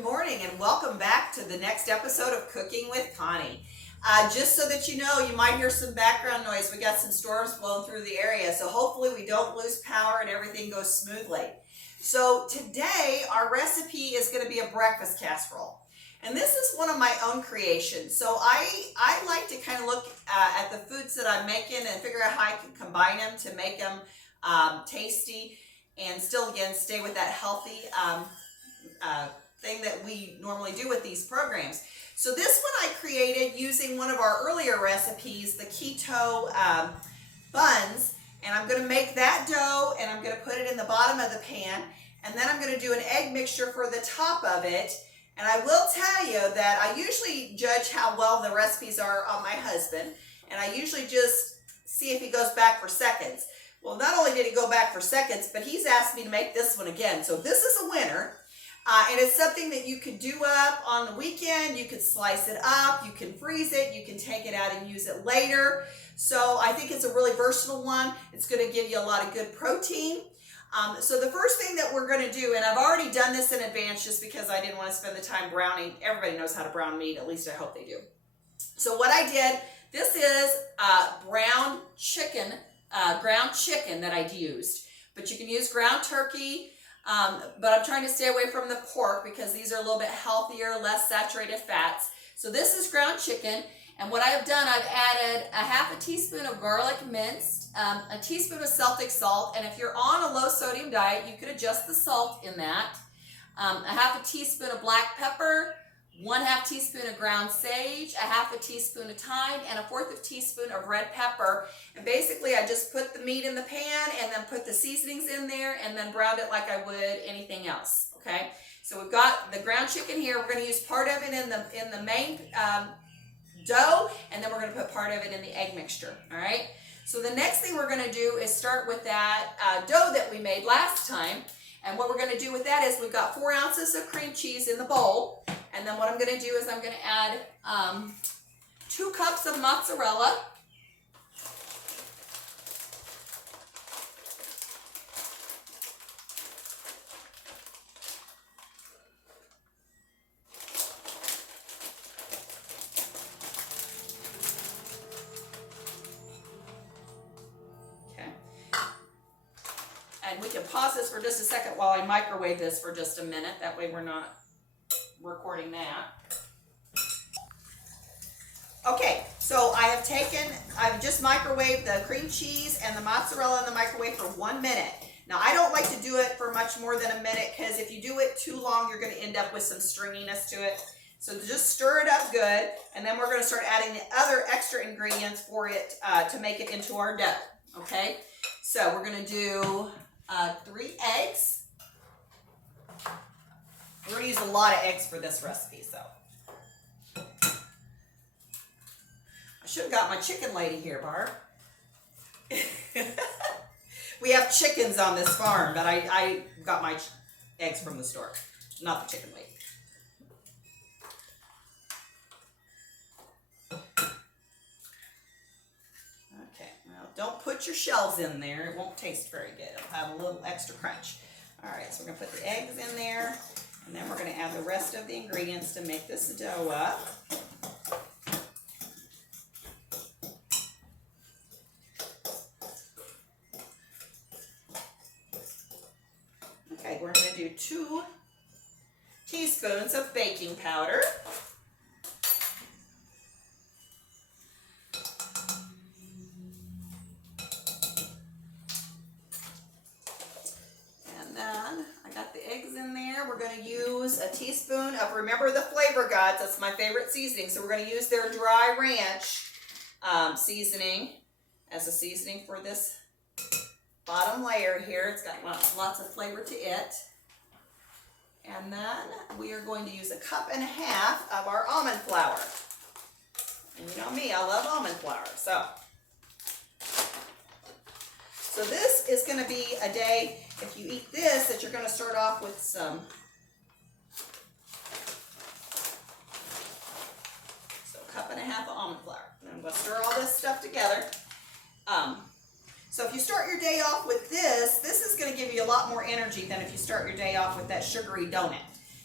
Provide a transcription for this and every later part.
Good morning and welcome back to the next episode of Cooking with Connie. Just so that you know, you might hear some background noise. We got some storms blowing through the area, so hopefully we don't lose power and everything goes smoothly. So today our recipe is going to be a breakfast casserole. And this is one of my own creations. So I like to kind of look at the foods that I'm making and figure out how I can combine them to make them tasty and still, again, stay with that healthy thing that we normally do with these programs. So this one I created using one of our earlier recipes, the keto buns. And I'm going to make that dough and I'm going to put it in the bottom of the pan. And then I'm going to do an egg mixture for the top of it. And I will tell you that I usually judge how well the recipes are on my husband. And I usually just see if he goes back for seconds. Well, not only did he go back for seconds, but he's asked me to make this one again. So this is a winner. And it's something that you could do up on the weekend. You could slice it up. You can freeze it. You can take it out and use it later. So I think it's a really versatile one. It's going to give you a lot of good protein. So the first thing that we're going to do, and I've already done this in advance just because I didn't want to spend the time browning. Everybody knows how to brown meat, at least I hope they do. So what I did, this is ground chicken that I used. But you can use ground turkey, but I'm trying to stay away from the pork because these are a little bit healthier, less saturated fats. So this is ground chicken. And what I've done, I've added a half a teaspoon of garlic minced, a teaspoon of Celtic salt, and if you're on a low sodium diet, you could adjust the salt in that. A half a teaspoon of black pepper, 1/2 teaspoon of ground sage, a half a teaspoon of thyme, and a 1/4 teaspoon of red pepper. And basically, I just put the meat in the pan and then put the seasonings in there and then browned it like I would anything else. Okay, so we've got the ground chicken here. We're going to use part of it in the main dough, and then we're going to put part of it in the egg mixture. All right, so the next thing we're going to do is start with that dough that we made last time. And what we're going to do with that is we've got 4 ounces of cream cheese in the bowl, and then what I'm going to do is I'm going to add 2 cups of mozzarella. And we can pause this for just a second while I microwave this for just a minute. That way we're not recording that. Okay, so I've just microwaved the cream cheese and the mozzarella in the microwave for 1 minute. Now, I don't like to do it for much more than a minute because if you do it too long, you're going to end up with some stringiness to it. So just stir it up good, and then we're going to start adding the other extra ingredients for it to make it into our dough. Okay, so we're going to do 3 eggs. We're going to use a lot of eggs for this recipe, so. I should have got my chicken lady here, Barb. We have chickens on this farm, but I got my eggs from the store, not the chicken lady. Don't put your shells in there. It won't taste very good. It'll have a little extra crunch. All right, so we're going to put the eggs in there, and then we're going to add the rest of the ingredients to make this dough up. Okay, we're going to do 2 teaspoons of baking powder. We're going to use a teaspoon of, remember the Flavor Gods, that's my favorite seasoning. So we're going to use their dry ranch seasoning as a seasoning for this bottom layer here. It's got lots of flavor to it. And then we are going to use 1.5 cups of our almond flour. And you know me, I love almond flour. So this is going to be a day, if you eat this, that you're going to start off with some. So 1.5 cups of almond flour. And I'm going to stir all this stuff together. So if you start your day off with this is going to give you a lot more energy than if you start your day off with that sugary donut.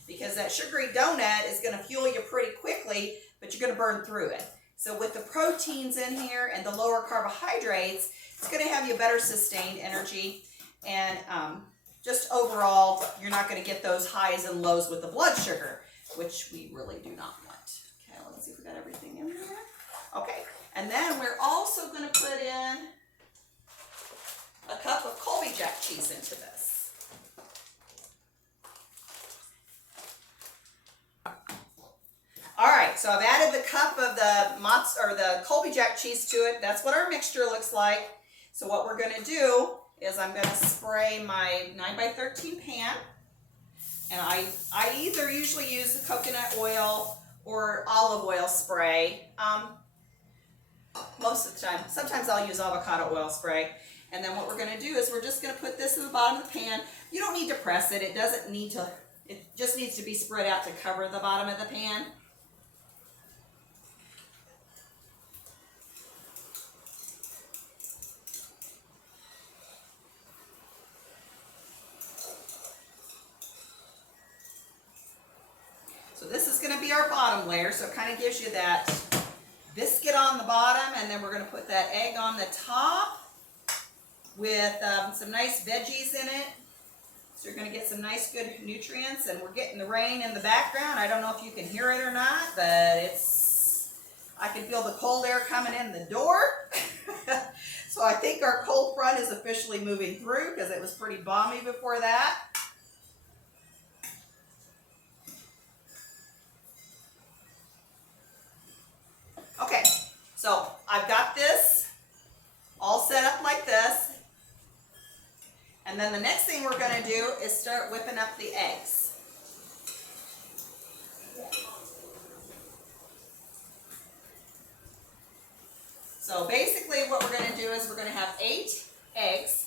because that sugary donut is going to fuel you pretty quickly, but you're going to burn through it. So with the proteins in here and the lower carbohydrates, it's going to have you better sustained energy, and just overall, you're not going to get those highs and lows with the blood sugar, which we really do not want. Okay, let's see if we got everything in here. Okay, and then we're also going to put in a cup of Colby Jack cheese into this. All right, so I've added the cup of the Colby Jack cheese to it. That's what our mixture looks like. So what we're going to do is I'm going to spray my 9x13 pan, and I either usually use the coconut oil or olive oil spray. Most of the time. Sometimes I'll use avocado oil spray. And then what we're going to do is we're just going to put this in the bottom of the pan. You don't need to press it. It doesn't need to, it just needs to be spread out to cover the bottom of the pan. So this is going to be our bottom layer, so it kind of gives you that biscuit on the bottom, and then we're going to put that egg on the top with some nice veggies in it. So you're going to get some nice good nutrients, and we're getting the rain in the background. I don't know if you can hear it or not, but I can feel the cold air coming in the door. So I think our cold front is officially moving through, because it was pretty balmy before that. Okay, so I've got this all set up like this. And then the next thing we're going to do is start whipping up the eggs. So basically what we're going to do is we're going to have 8 eggs.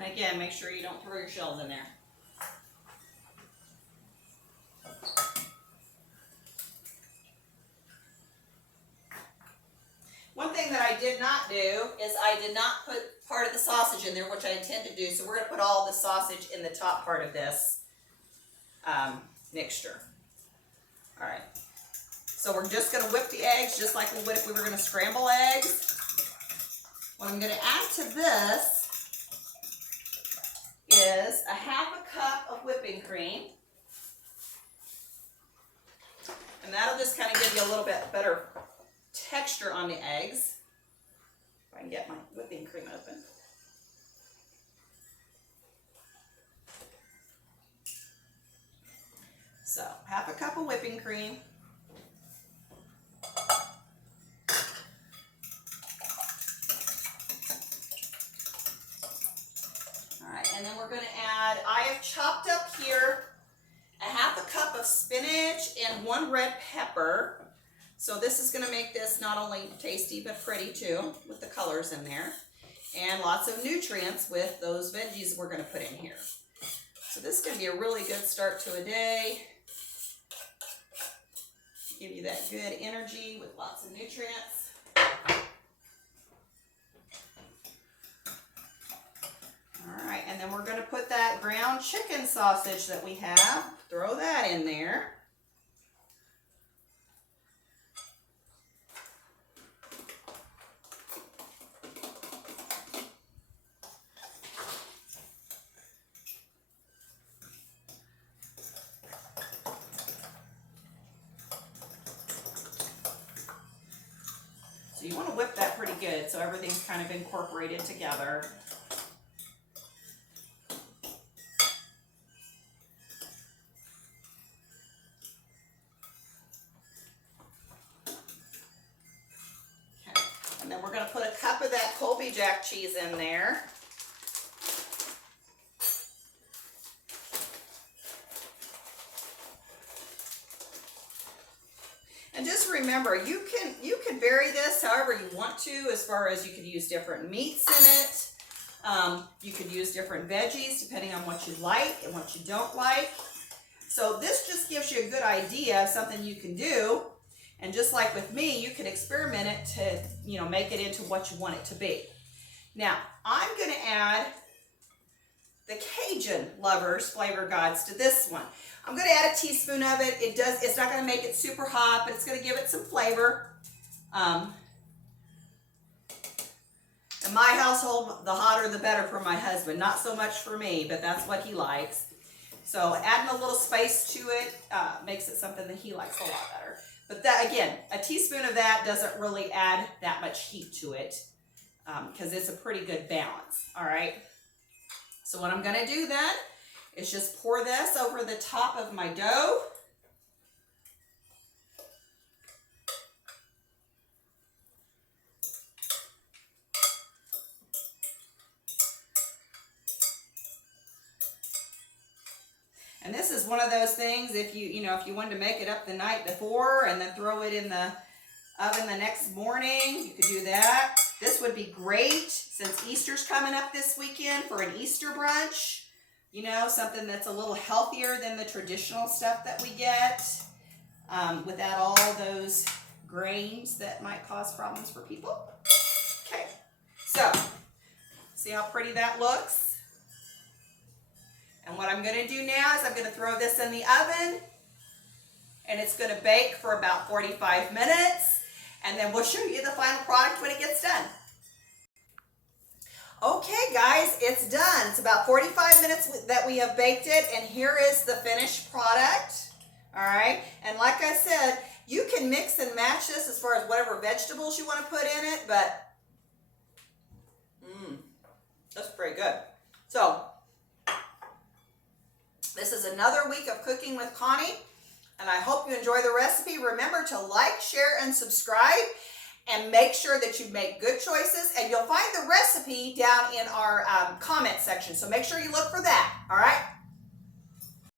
And again, make sure you don't throw your shells in there. One thing that I did not do is I did not put part of the sausage in there, which I intend to do. So we're going to put all the sausage in the top part of this mixture. All right. So we're just going to whip the eggs just like we would if we were going to scramble eggs. What I'm going to add to this is a 1/2 cup of whipping cream. And that'll just kind of give you a little bit better texture on the eggs. If I can get my whipping cream open. So 1/2 cup of whipping cream. And then we're going to add, I have chopped up here a 1/2 cup of spinach and 1 red pepper. So this is going to make this not only tasty but pretty too, with the colors in there. And lots of nutrients with those veggies we're going to put in here. So this is going to be a really good start to a day. Give you that good energy with lots of nutrients. Alright, and then we're going to put that ground chicken sausage that we have, throw that in there. So you want to whip that pretty good so everything's kind of incorporated together. then we're going to put a cup of that Colby Jack cheese in there. And just remember, you can vary this however you want to, as far as you could use different meats in it. You could use different veggies depending on what you like and what you don't like. So this just gives you a good idea of something you can do. And just like with me, you can experiment it to, make it into what you want it to be. Now, I'm going to add the Cajun lovers, flavor gods, to this one. I'm going to add a teaspoon of it. It's not going to make it super hot, but it's going to give it some flavor. In my household, the hotter the better for my husband. Not so much for me, but that's what he likes. So adding a little spice to it makes it something that he likes a lot better. But that, again, a teaspoon of that doesn't really add that much heat to it because it's a pretty good balance. All right. So what I'm going to do then is just pour this over the top of my dough. And this is one of those things, if you wanted to make it up the night before and then throw it in the oven the next morning, you could do that. This would be great since Easter's coming up this weekend for an Easter brunch. Something that's a little healthier than the traditional stuff that we get, without all those grains that might cause problems for people. Okay, so see how pretty that looks? And what I'm going to do now is I'm going to throw this in the oven, and it's going to bake for about 45 minutes, and then we'll show you the final product when it gets done. Okay, guys, it's done. It's about 45 minutes that we have baked it, and here is the finished product. All right, and like I said, you can mix and match this as far as whatever vegetables you want to put in it, but that's pretty good. So this is another week of Cooking with Connie, and I hope you enjoy the recipe. Remember to like, share, and subscribe, and make sure that you make good choices, and you'll find the recipe down in our comment section, so make sure you look for that, all right?